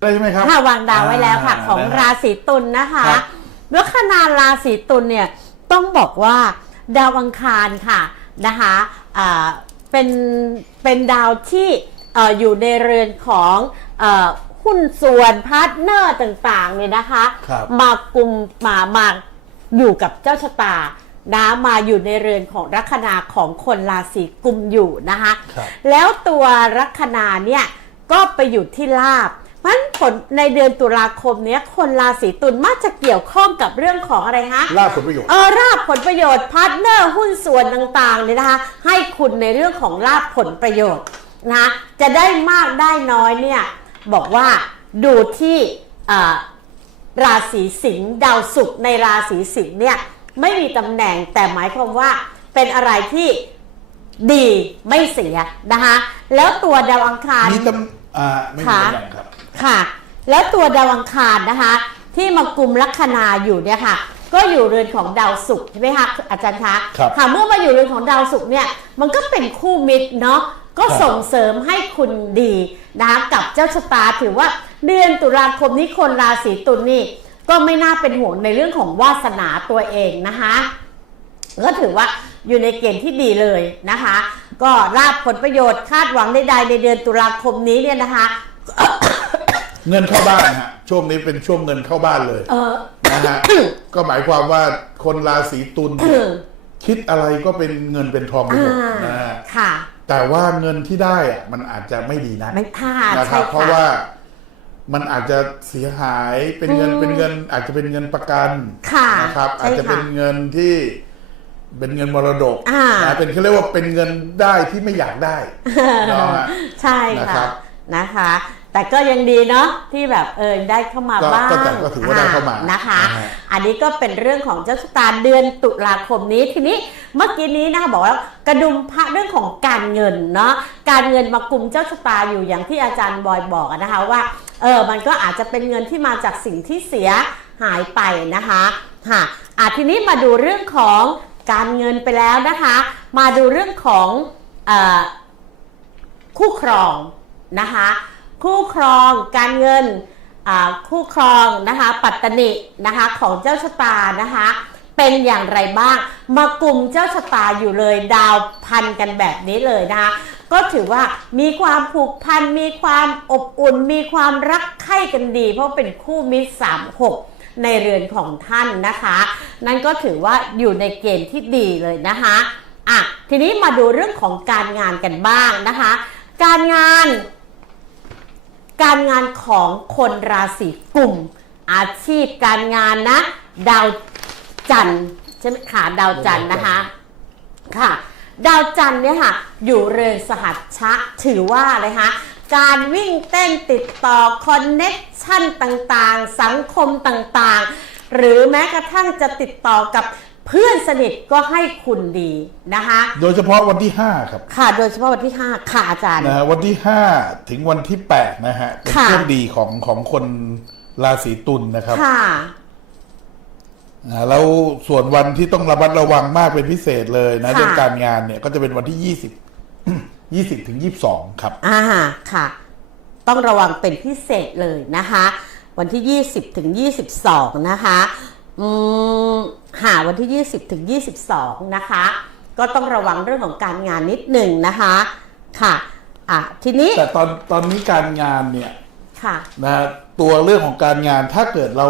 ได้ใช่ไหมครับค่ะวางดาวไว้แล้วค่ะอ่าของนะฮะราศีตุลนะคะครับลัคนาราศีตุลเนี่ยต้องบอกว่าดาวอังคารค่ะนะคะอ่าเป็นเป็นดาวที่เอ่ออยู่ในเรือนของเอ่อหุ้นส่วนพาร์ทเนอร์ต่างๆเนี่ยนะคะครับมากลุ่มมามาอยู่กับเจ้าชะตานะมาอยู่ในเรือนของลัคนาของคนราศีกุมอยู่นะคะครับแล้วตัวลัคนาเนี่ยก็ไปอยู่ที่ลาบ เพราะฉะนั้นผลในเดือนตุลาคมเนี้ยคนราศีตุลมักจะเกี่ยวข้องกับเรื่องของอะไรฮะลาบผลประโยชน์เออราบผลประโยชน์พาร์ทเนอร์หุ้นส่วนต่างๆเนี่ยนะคะ ให้คุณในเรื่องของลาบผลประโยชน์นะจะได้มากได้น้อยเนี่ยบอกว่าดูที่อ่าราศีสิงห์ดาวศุกร์ในราศีสิงห์เนี่ยไม่มีตำแหน่งแต่หมายความว่าเป็นอะไรที่ ดีไม่เสียนะคะแล้วตัวดาวอังคารมีตำอ่าไม่มีค่ะตำแหน่งครับ ค่ะ แล้วตัวดาวอังคารนะคะ ที่มากลุ่มลัคนาอยู่เนี่ยค่ะ ก็อยู่เรือนของดาวศุกร์ใช่ไหมคะอาจารย์คะครับค่ะเมื่อมาอยู่เรือนของดาวศุกร์เนี่ยมันก็เป็นคู่มิตรเนาะก็ครับ ส่งเสริมให้คุณดีนะคะกับเจ้าชะตาถือว่าเดือนตุลาคมนี้คนราศีตุลนี่ก็ไม่น่าเป็นห่วงในเรื่องของวาสนาตัวเองนะคะ ก็ถือว่า อยู่ในเกณฑ์ที่ดีเลยนะคะ ก็ราบผลประโยชน์คาดหวังใดๆในเดือนตุลาคมนี้เนี่ยนะคะ เงินเข้าบ้านฮะช่วงนี้เป็นช่วงเงินเข้าบ้านเลยเออ นะฮะ ก็หมายความว่าคนราศีตุลเนี่ยคิดอะไรก็เป็นเงินเป็นทองไปหมดอ่านะฮะค่ะ แต่ว่าเงินที่ได้อะมันอาจจะไม่ดีนะ ไม่พลาดนะคใช่รับเพราะค่ะ ว่ามันอาจจะเสียหายเป็นเงินอืมเป็นเงิน อาจจะเป็นเงินประกันค่ะนะครับ ใช่อาจจะเป็นค่ะเงินที่ เป็นเงินมรดกอ่า นะเป็นเขาเรียกว่าเป็นเงินได้ที่ไม่อยากได้เนาะฮะ ใช่นะครัค่ะบ นะคะ แต่ก็ยังดีเนาะที่แบบเออได้เข้ามาก็บ้างก็แต่ก็ถือว่าได้เข้ามานะคะ นะฮะ อันนี้ก็เป็นเรื่องของเจ้าชะตาเดือนตุลาคมนี้ทีนี้เมื่อกี้นี้นะคะบอกว่ากระดุมพระเรื่องของการเงินเนาะการเงินมากลุ่มเจ้าชะตาอยู่อย่างที่อาจารย์บอยบอกอะนะคะว่าเออมันก็อาจจะเป็นเงินที่มาจากสิ่งที่เสียหายไปนะคะค่ะอะทีนี้มาดูเรื่องของ การเงินไปแล้วนะคะ มาดูเรื่องของอคู่ครองนะคะคู่ครองการเงินคู่ครองนะคะปัตตนินะคะของเจ้าชะตานะคะเป็นอย่างไรบ้าง มากลุ่มเจ้าชะตาอยู่เลยดาวพันกันแบบนี้เลยนะคะก็ถือว่ามีความผูกพันมีความอบอุ่น มีความรักใคร่กันดี เพราะเป็นคู่มิตรสามหก ในเรือนของท่านนะคะ นั่นก็ถือว่าอยู่ในเกณฑ์ที่ดีเลยนะคะอะทีนี้มาดูเรื่องของการงานกันบ้างนะคะ การงาน การงานของคนราศีกลุ่ม อาชีพการงานนะ ดาวจันทร์ใช่ไหมคะดาวจันทร์นะคะค่ะ ดาวจันทร์เนี่ยค่ะอยู่เรือนสหัชชะถือว่าอะไรคะ การวิ่งเต้นติดต่อคอนเน็กชันต่างๆ สังคมต่างๆ หรือแม้กระทั่งจะติดต่อกับเพื่อนสนิทก็ให้คุณดีนะคะ โดยเฉพาะวันที่ 5 ครับ ค่ะ โดยเฉพาะวันที่ 5 ค่ะอาจารย์นะฮะวันที่ 5 ถึงวันที่ 8 นะฮะเป็นค่ะช่วงดีของของคนราศีตุลนะครับ ค่ะอ่าแล้วส่วนวันที่ต้องระมัดระวังมากเป็นพิเศษเลยนะค่ะเรื่องการงานเนี่ยก็จะเป็นวันที่ 20 20ถึง22 ครับ อ่าค่ะ ต้องระวังเป็นพิเศษเลยนะคะ วันที่ 20ถึง22 นะคะอืมหาวันที่ 20ถึง22 นะคะ ก็ต้องระวังเรื่องของการงานนิดหนึ่งนะคะค่ะอะทีนี้แต่ตอนตอนนี้การงานเนี่ยค่ะนะฮะตัวเรื่องของการงานถ้าเกิดเรา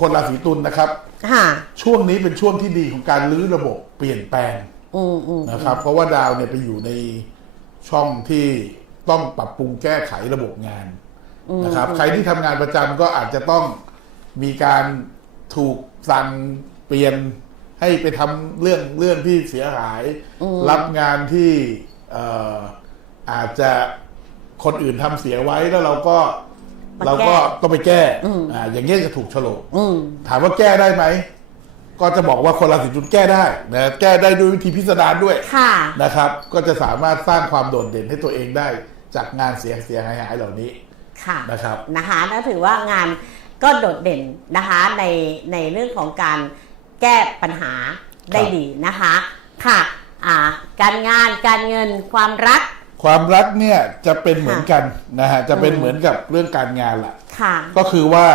คนราศีตุลนะครับ ค่ะ ช่วงนี้เป็นช่วงที่ดีของการรื้อระบบเปลี่ยนแปลงอืมอืมนะครับ เพราะว่าดาวเนี่ยไปอยู่ใน ช่องที่ต้องปรับปรุงแก้ไขระบบงานนะครับ ใครที่ทำงานประจำก็อาจจะต้องมีการถูกสั่งเปลี่ยนให้ไปทำเรื่องเรื่องที่เสียหาย รับงานที่เอ่ออาจจะคนอื่นทำเสียไว้แล้วเราก็มาแก้เราก็ต้องไปแก้อ่าอย่างเงี้ยจะถูกโฉลกอืมถามว่าแก้ได้ไหม ก็จะบอกว่าคนราศีตุลแก้ได้นะแก้ได้ด้วยวิธีพิสดารด้วยค่ะนะครับ ก็จะสามารถสร้างความโดดเด่นให้ตัวเองได้ จากงานเสียเสียหายหายๆเหล่านี้ค่ะนะครับนะคะนั่นถือว่างานก็โดดเด่นนะคะในในเรื่องของการแก้ปัญหาได้ครับดีนะคะค่ะอ่าการงานการเงินความรัก ความรักเนี่ยจะเป็นเหมือนค่ะกันนะฮะจะเป็นอืมเหมือนกับเรื่องการงานแหละค่ะก็คือว่า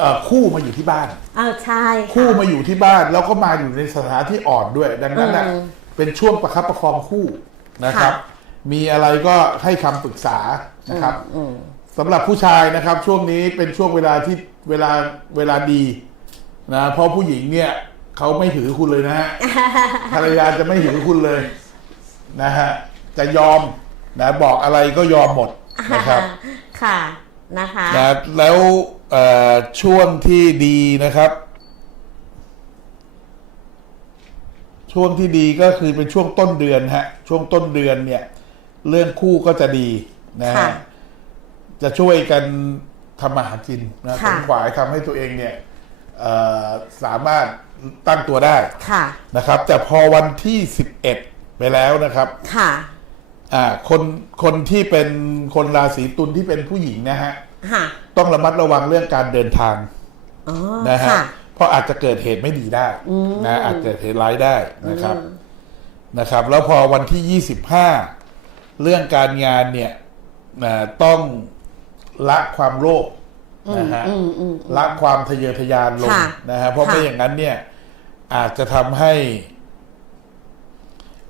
เอ่อคู่มาอยู่ที่บ้านเออใช่ะ คู่มาอยู่ที่บ้านแล้วก็มาอยู่ในสถานะที่อ่อนด้วย ดังนั้นนะอืมเป็นช่วงประคับประคองคู่นะครับ ค่ะ มีอะไรก็ให้คำปรึกษานะครับอืม สำหรับผู้ชายนะครับ ช่วงนี้เป็นช่วงเวลาที่เวลาเวลาดีนะเพราะผู้หญิงเนี่ยเขาไม่ถือคุณเลยนะฮะ ภรรยาจะไม่ถือคุณเลยนะฮะจะยอมนะบอกอะไรก็ยอมหมดนะครับ ค่ะนะคะ นะแล้วเอ่อ ช่วงที่ดีนะครับ ช่วงที่ดีก็คือเป็นช่วงต้นเดือนฮะช่วงต้นเดือนเนี่ย เรื่องคู่ก็จะดีนะค่ะฮะจะช่วยกันทำมาหากินนะค่ะขนขวายทำให้ตัวเองเนี่ยเอ่อสามารถตั้งตัวได้ค่ะนะครับ แต่พอวันที่สิบเอ็ดไปแล้วนะครับ ค่ะอ่าคนคนที่เป็นคนราศีตุลที่เป็นผู้หญิงนะฮะค่ะ ต้องระมัดระวังเรื่องการเดินทางอ๋อนะฮะค่ะเพราะอาจจะเกิดเหตุไม่ดีได้อืมนะอาจจะเกิดเหตุร้ายได้นะครับอืมนะครับ แล้วพอวันที่ยี่สิบห้าเรื่องการงานเนี่ยนะต้องละความโลภนะฮะอืมอืมละความทะเยอทะยานลงค่ะนะฮะเพราะค่ะไม่อย่างนั้นเนี่ย อาจจะทำให้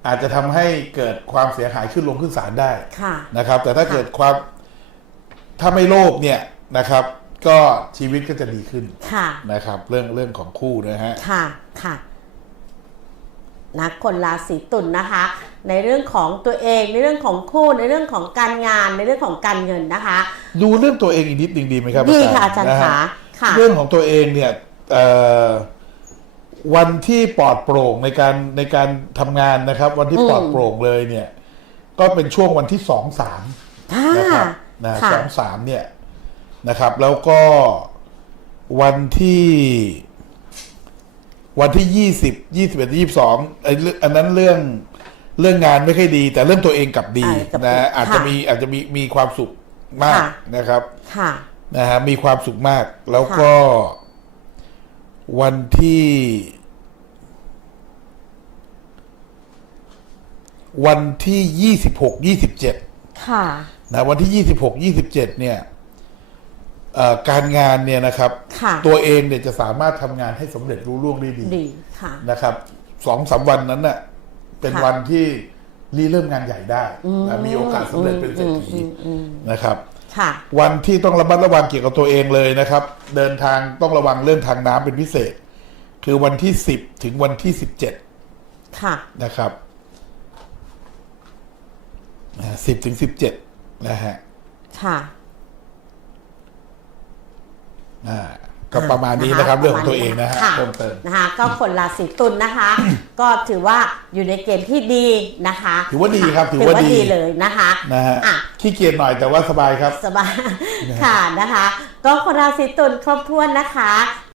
อาจจะทำให้เกิดความเสียหายขึ้นลงขึ้นศาลได้ค่ะนะครับ แต่ถ้าค่ะเกิดความถ้าไม่โลภเนี่ย นะครับ ก็ชีวิตก็จะดีขึ้นค่ะ นะครับ เรื่องเรื่องของคู่นะฮะ ค่ะ ค่ะนะคนราศีตุลนะคะ ในเรื่องของตัวเองในเรื่องของคู่ในเรื่องของการงานในเรื่องของการเงินนะคะ ดูเรื่องตัวเองอีกนิดหนึ่งดีไหมครับดีค่ะอาจารย์นฮขาค่ะ เรื่องของตัวเองเนี่ยเอ่อวันที่ปลอดโปร่งในการในการทำงานนะครับ วันที่อืม ปลอดโปร่งเลยเนี่ย ก็เป็นช่วงวันที่สองสามค่ะนะครับนะค่ะ สองสามเนี่ย นะครับ แล้วก็วันที่วันที่ยี่สิบยี่สิบเอ็ดยี่สิบสองไอ้เรื่องอันนั้นเรื่องเรื่องงานไม่ค่อยดี แต่เรื่องตัวเองกลับดีอ่ากลับดีนะอาจจะค่ะมีอาจจะมีมีความสุขมากค่ะนะครับค่ะนะฮะมีความสุขมาก แล้วก็วันที่ วันที่ยี่สิบหกยี่สิบเจ็ดค่ะนะวันที่ยี่สิบหกยี่สิบเจ็ดเนี่ยเอ่อ การงานเนี่ยนะครับค่ะตัวเองเนี่ยจะสามารถทำงานให้สำเร็จรุ่ล่วงได้ดีดีค่ะนะครับสองสามวันนั้นน่ะเป็นค่ะวันที่รีเริ่มงานใหญ่ได้อืมนะมีโอกาสสำเร็จเป็นเศรษฐีอืมอืมอืมนะครับค่ะวันที่ต้องระมัดระวังเกี่ยวกับตัวเองเลยนะครับ เดินทางต้องระวังเรื่องทางน้ำเป็นพิเศษ คือวันที่สิบถึงวันที่สิบเจ็ดค่ะนะครับสิบถึงสิบเจ็ดนะฮะค่ะ อ่าก็ประมาณนี้นะครับเรื่องของตัวเองนะฮะค่เพิ่มเติมนะคะก็คนราศีตุลนะคะ ก็ถือว่าอยู่ในเกณฑ์ที่ดีนะคะ ถือว่าดีครับถืถืออว่าว่าดีดีเลยนะคะนะฮะอะขี้เกียจหน่อยแต่ว่าสบายครับสบายค่ะนะคะ ก็คนราศีตุลครบถ้วนนะคะ